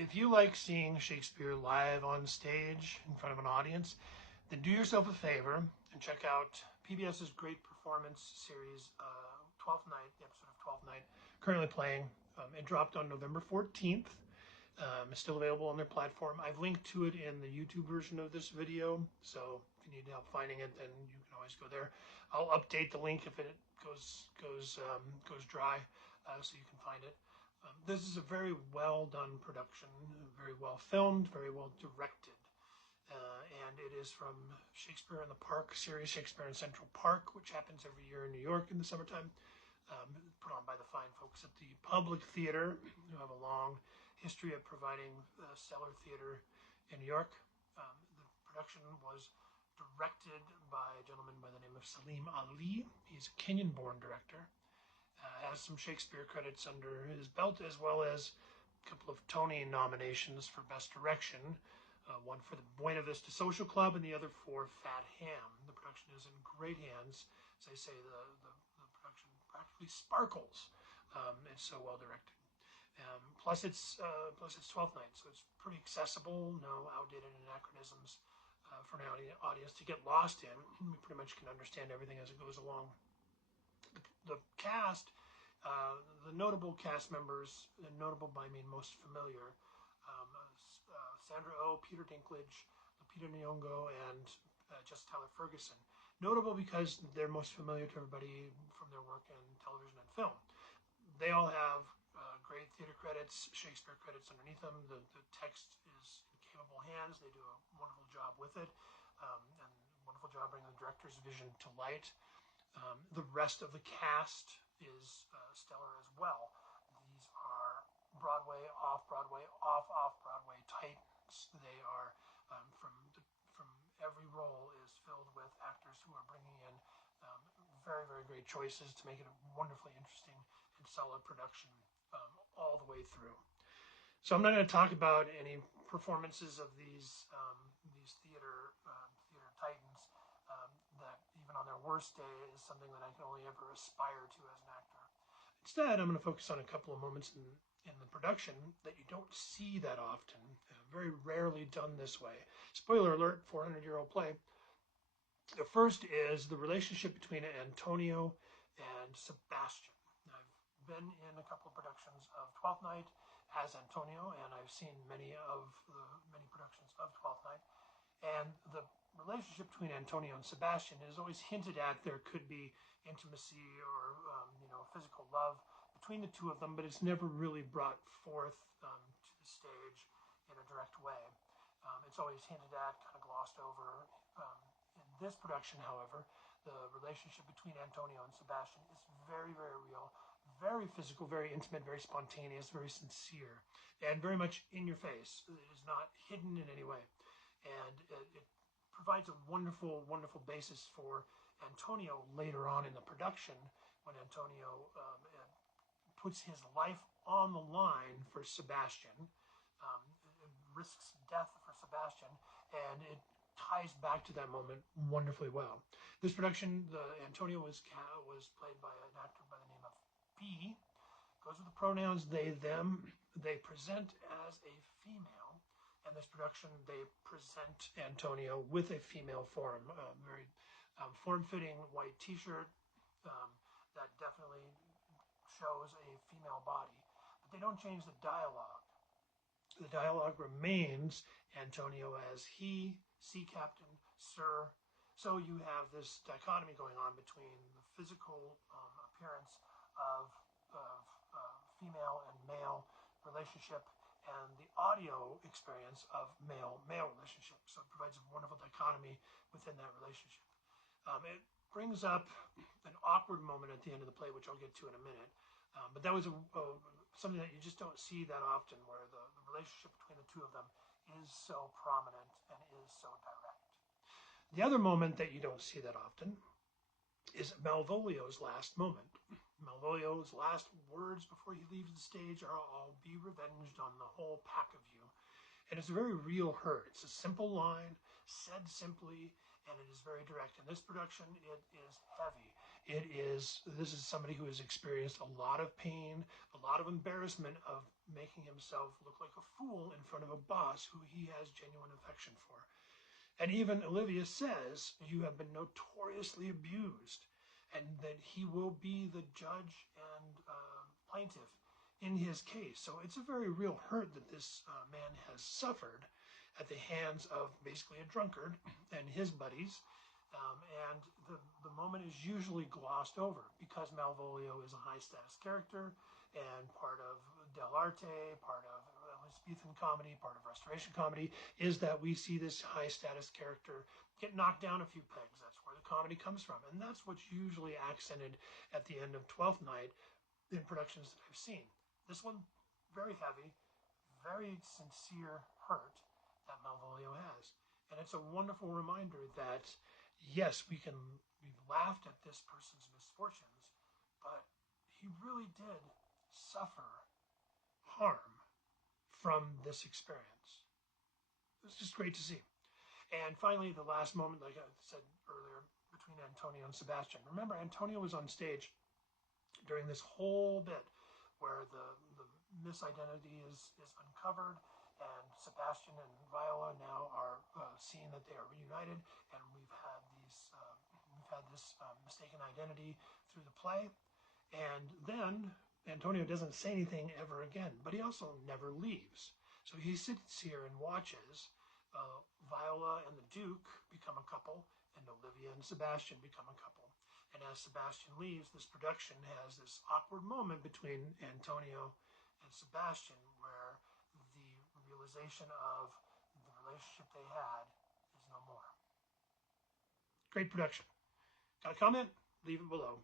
If you like seeing Shakespeare live on stage in front of an audience, then do yourself a favor and check out PBS's Great Performance series, 12th Night, the episode of 12th Night, currently playing. It dropped on November 14th. It's still available on their platform. I've linked to it in the YouTube version of this video, so if you need help finding it, then you can always go there. I'll update the link if it goes dry, so you can find it. This is a very well done production, very well filmed, very well directed. And it is from Shakespeare in the Park series, Shakespeare in Central Park, which happens every year in New York in the summertime. Put on by the fine folks at the Public Theater, who have a long history of providing stellar theater in New York. The production was directed by a gentleman by the name of Salim Ali. He's a Kenyan-born director. Has some Shakespeare credits under his belt, as well as a couple of Tony nominations for Best Direction. One for the Buena Vista Social Club and the other for Fat Ham. The production is in great hands. As I say, the production practically sparkles. It's so well directed. Plus it's 12th Night, so it's pretty accessible. No outdated anachronisms for an audience to get lost in. We pretty much can understand everything as it goes along. The cast, the notable cast members, and notable by I mean most familiar, Sandra Oh, Peter Dinklage, Lupita Nyong'o, and Jessica Tyler Ferguson. Notable because they're most familiar to everybody from their work in television and film. They all have great theater credits, Shakespeare credits underneath them. The text is in capable hands. They do a wonderful job with it, and wonderful job bringing the director's vision to light. The rest of the cast is stellar as well. These are Broadway, off-Broadway, off-Broadway titans. They are from every role is filled with actors who are bringing in very, very great choices to make it a wonderfully interesting and solid production all the way through. So I'm not going to talk about any performances of these theater titans that even on their worst day is something that I can only ever aspire to as an actor. Instead, I'm going to focus on a couple of moments in the production that you don't see that often, very rarely done this way. Spoiler alert, 400-year-old play. The first is the relationship between Antonio and Sebastian. I've been in a couple of productions of Twelfth Night as Antonio, and I've seen many productions of Twelfth Night. And the relationship between Antonio and Sebastian is always hinted at. There could be intimacy or physical love between the two of them, but it's never really brought forth to the stage in a direct way. It's always hinted at, kind of glossed over. In this production, however, the relationship between Antonio and Sebastian is very, very real, very physical, very intimate, very spontaneous, very sincere, and very much in your face. It is not hidden in any way. And it provides a wonderful, wonderful basis for Antonio later on in the production, when Antonio puts his life on the line for Sebastian, risks death for Sebastian, and it ties back to that moment wonderfully well. This production, Antonio was played by an actor by the name of B. Goes with the pronouns they, them. They present as a female. In this production, they present Antonio with a female form, very form-fitting white t-shirt that definitely shows a female body. But they don't change the dialogue. The dialogue remains Antonio as he, sea captain, sir. So you have this dichotomy going on between the physical appearance of female and male relationship and the audio experience of male-male relationship. So it provides a wonderful dichotomy within that relationship. It brings up an awkward moment at the end of the play, which I'll get to in a minute. But that was something that you just don't see that often, where the relationship between the two of them is so prominent and is so direct. The other moment that you don't see that often is Malvolio's last moment. Malvolio's last words before he leaves the stage are, "I'll be revenged on the whole pack of you." And it's a very real hurt. It's a simple line, said simply, and it is very direct. In this production, it is heavy. This is somebody who has experienced a lot of pain, a lot of embarrassment of making himself look like a fool in front of a boss who he has genuine affection for. And even Olivia says, "You have been notoriously abused," and that he will be the judge and plaintiff in his case. So it's a very real hurt that this man has suffered at the hands of basically a drunkard and his buddies. And the moment is usually glossed over because Malvolio is a high status character and part of Del Arte, part of Elizabethan comedy, part of Restoration comedy, is that we see this high status character get knocked down a few pegs. That's where the comedy comes from. And that's what's usually accented at the end of Twelfth Night in productions that I've seen. This one, very heavy, very sincere hurt that Malvolio has. And it's a wonderful reminder that, yes, we've laughed at this person's misfortunes, but he really did suffer harm from this experience. It's just great to see. And finally, the last moment, like I said earlier, between Antonio and Sebastian. Remember, Antonio was on stage during this whole bit where the misidentity is uncovered, and Sebastian and Viola now are seeing that they are reunited, and we've had this mistaken identity through the play. And then Antonio doesn't say anything ever again, but he also never leaves. So he sits here and watches Viola and the Duke become a couple, and Olivia and Sebastian become a couple. And as Sebastian leaves, this production has this awkward moment between Antonio and Sebastian where the realization of the relationship they had is no more. Great production. Got a comment? Leave it below.